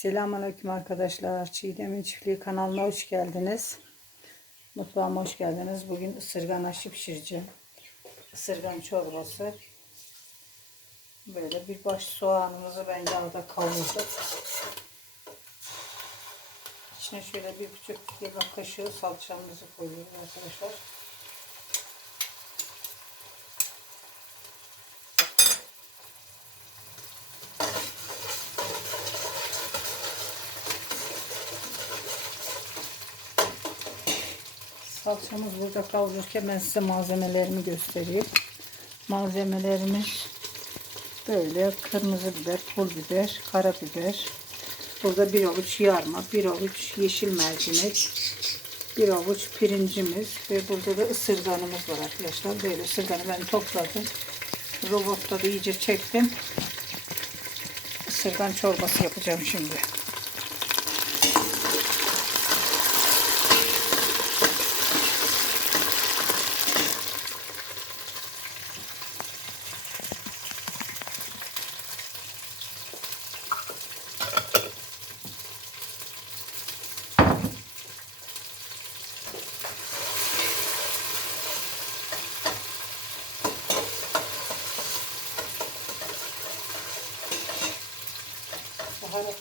Selamünaleyküm arkadaşlar. Çiğdem'in Çiftliği kanalına hoş geldiniz. Mutfağıma hoş geldiniz. Bugün ısırgan aşı pişireceğim. Isırgan çorbası. Böyle bir baş soğanımızı ben yağda kavurdum. İçine şöyle bir buçuk yemek kaşığı salçamızı koyuyoruz arkadaşlar. Salçamız burada kavrulurken ben size malzemelerimi göstereyim. Malzemelerimiz böyle kırmızı biber, pul biber, karabiber. Burada bir avuç yarma, bir avuç yeşil mercimek, bir avuç pirincimiz ve burada da ısırganımız var arkadaşlar. Böyle ısırganı ben topladım. Robotta da iyice çektim. Isırgan çorbası yapacağım şimdi.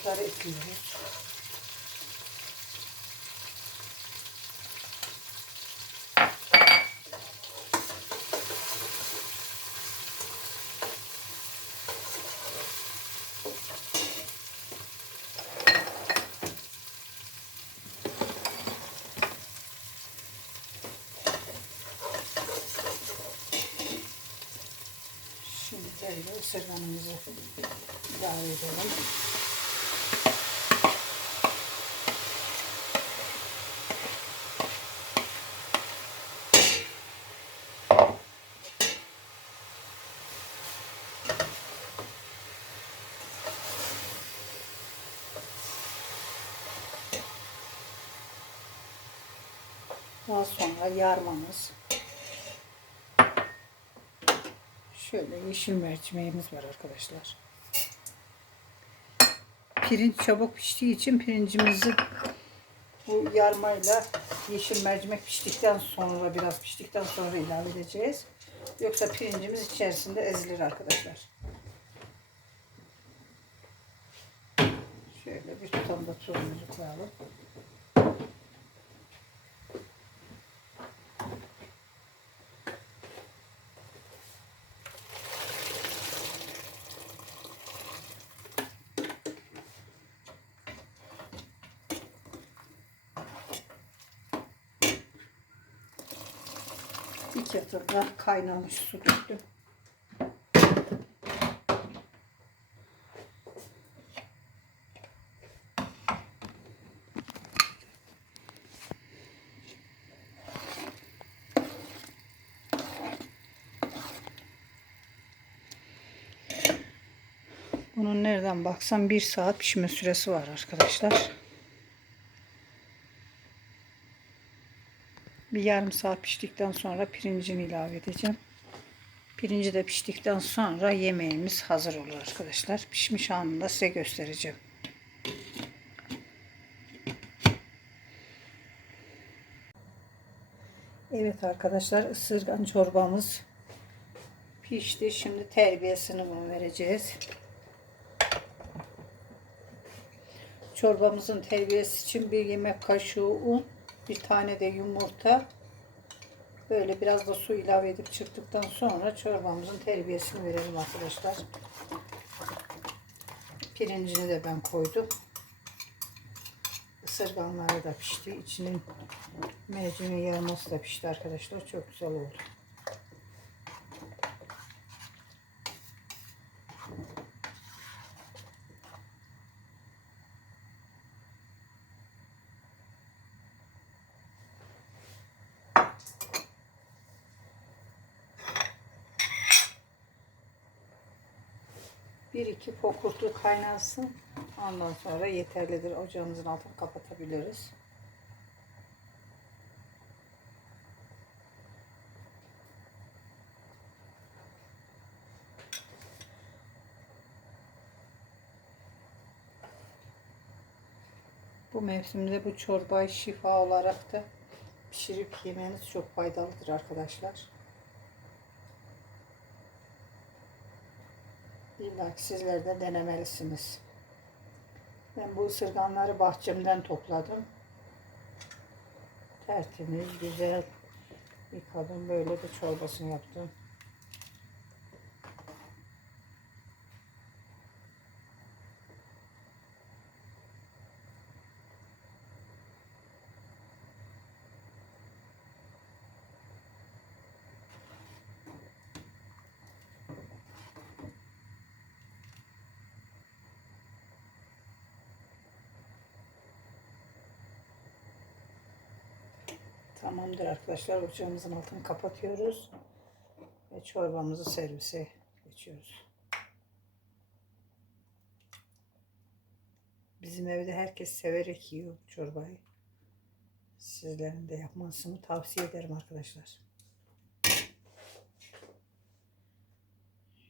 Baharatları ekliyoruz. Şimdi böyle ısırganımızı ilave edelim. Daha sonra yarmamız. Şöyle yeşil mercimeğimiz var arkadaşlar. Pirinç çabuk piştiği için pirincimizi bu yarmayla yeşil mercimek piştikten sonra biraz piştikten sonra ilave edeceğiz. Yoksa pirincimiz içerisinde ezilir arkadaşlar. Şöyle bir tutam da tuzumuzu koyalım. Kettle'da kaynamış su döktüm. Bunun nereden baksam bir saat pişme süresi var arkadaşlar. Bir yarım saat piştikten sonra pirincini ilave edeceğim. Pirinci de piştikten sonra yemeğimiz hazır olur arkadaşlar. Pişmiş anında size göstereceğim. Evet arkadaşlar ısırgan çorbamız pişti. Şimdi terbiyesini bunu vereceğiz. Çorbamızın terbiyesi için bir yemek kaşığı un, bir tane de yumurta, böyle biraz da su ilave edip çırptıktan sonra çorbamızın terbiyesini verelim arkadaşlar. Pirincini de ben koydum. Isırganları da pişti. İçinin mercimeği yarması da pişti arkadaşlar. Çok güzel oldu. Bir iki fokurtu kaynasın. Ondan sonra yeterlidir. Ocağımızın altını kapatabiliriz. Bu mevsimde bu çorbayı şifa olarak da pişirip yemeniz çok faydalıdır arkadaşlar. İlla ki sizler de denemelisiniz. Ben bu ısırganları bahçemden topladım. Tertemiz, güzel yıkadım. Böyle de çorbasını yaptım. Tamamdır arkadaşlar. Ocağımızın altını kapatıyoruz. Ve çorbamızı servise geçiyoruz. Bizim evde herkes severek yiyor çorbayı. Sizlerin de yapmasını tavsiye ederim arkadaşlar.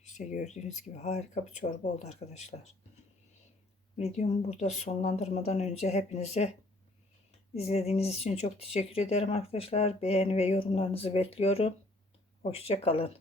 İşte gördüğünüz gibi harika bir çorba oldu arkadaşlar. Videomu burada sonlandırmadan önce hepinize İzlediğiniz için çok teşekkür ederim arkadaşlar. Beğeni ve yorumlarınızı bekliyorum. Hoşça kalın.